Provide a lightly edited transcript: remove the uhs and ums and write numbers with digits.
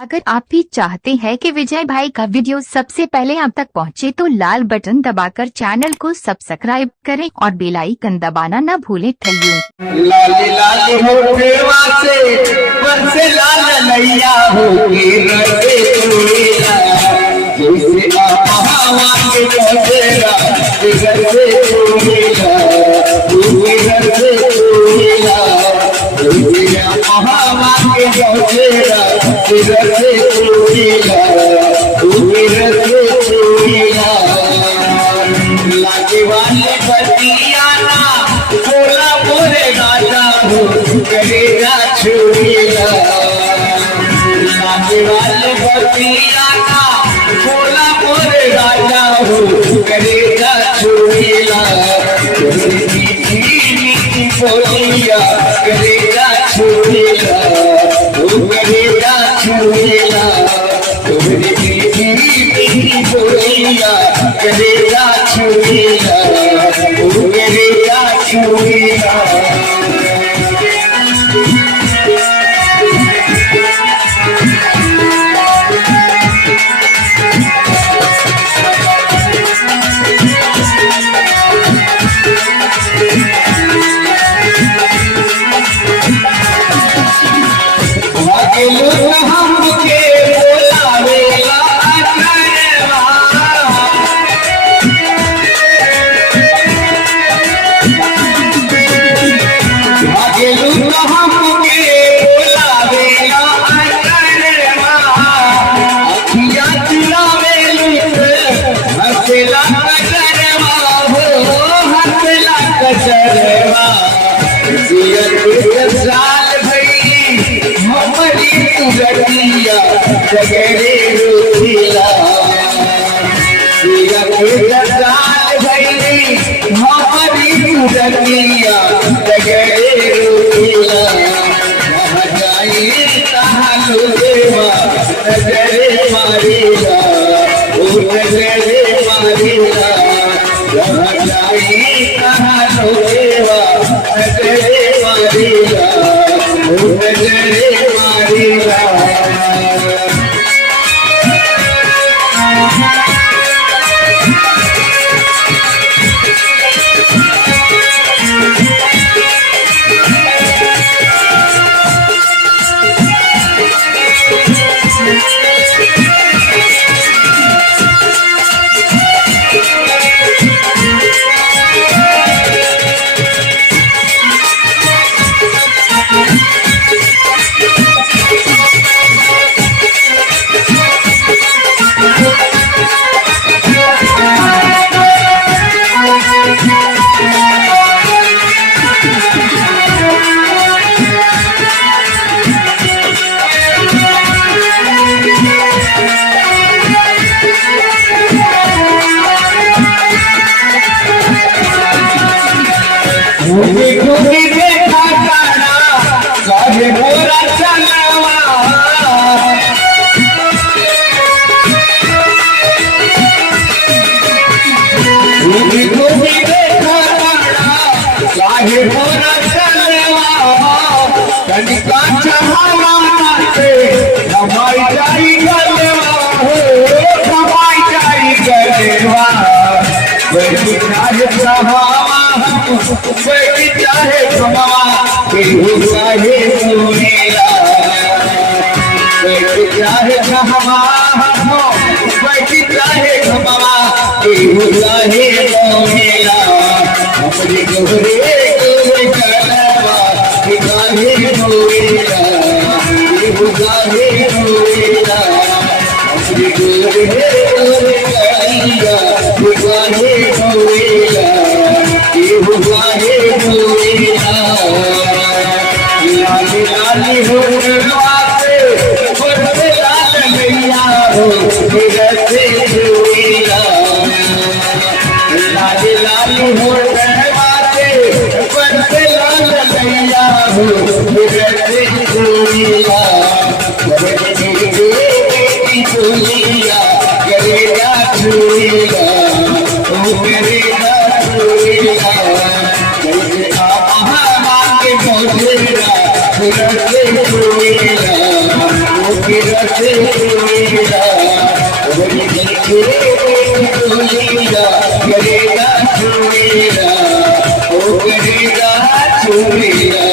अगर आप भी चाहते हैं कि विजय भाई का वीडियो सबसे पहले आप तक पहुंचे तो लाल बटन दबाकर चैनल को सब्सक्राइब करें और बेल आइकन दबाना न भूलें। लाली लाली होठवा से बरसे लाल लैया होके रसे चुड़ेला जैसे हवा के बसेला घर से चुड़ेला तूने घर से चुड़ेला जैसे हवा के बसेला घर से चुड़ेला तूने घर से चुड़ेला लागे वाले बतियाना बोला बोले गाता हो करेगा छुड़ेला लागे वाले बतियाना बोला बोले गाता हो करेगा छुड़ेला मीठी बोलिया करेगा छुड़ेला वो करेगा छुड़ेला मीठी बोलिया करेगा छुड़ेला वो करेगा छुड़ेला। हमके बोलावेला करवा भागेलू हमके बोलावेला करवा अखिया चुरावेलू हंसला कचरवा हो हंसला कचरवा साल भई हमारी गतिया जगरे रोथिला साल भई हमारी गतिया जगरे रोथिला जाई कहानो देवा नजरे मारेला ओ नजरे मारेला जाई कहानो देवा नजरे मारेला ओ नजरे मारेला। घूमी देखा गाना काहे बोरा चलावा घूमी देखा गाना काहे बोरा चलावा कनिका चहावा से कमाई जाई गलेवा हो कमाई जाई गलेवा वही चाहे सहावा वही चाहे कमावा केहू चाहे सुनेला वही चाहे कमावा वही चाहे कमावा केहू चाहे सुनेला अपने गोरे गोरे कलवा काहे रोएला केहू चाहे रोएला अपने गोरे गोरे कलवा काहे रोएला केहू काहे रोएला। लाली लाली होठवा से बरसे लाल लैया होके रसे चुड़ेला लाली लाली होठवा से बरसे लाल लैया होके रसे चुड़ेला बेटी चुड़िया करेगा चुड़ेला ओ करेगा चुड़ेला जैसे आप के पहुँचेगा रसे चुड़ेला ओ से छुएगा वही दिल के छुएगा करेगा छुएगा वो करेगा छुएगा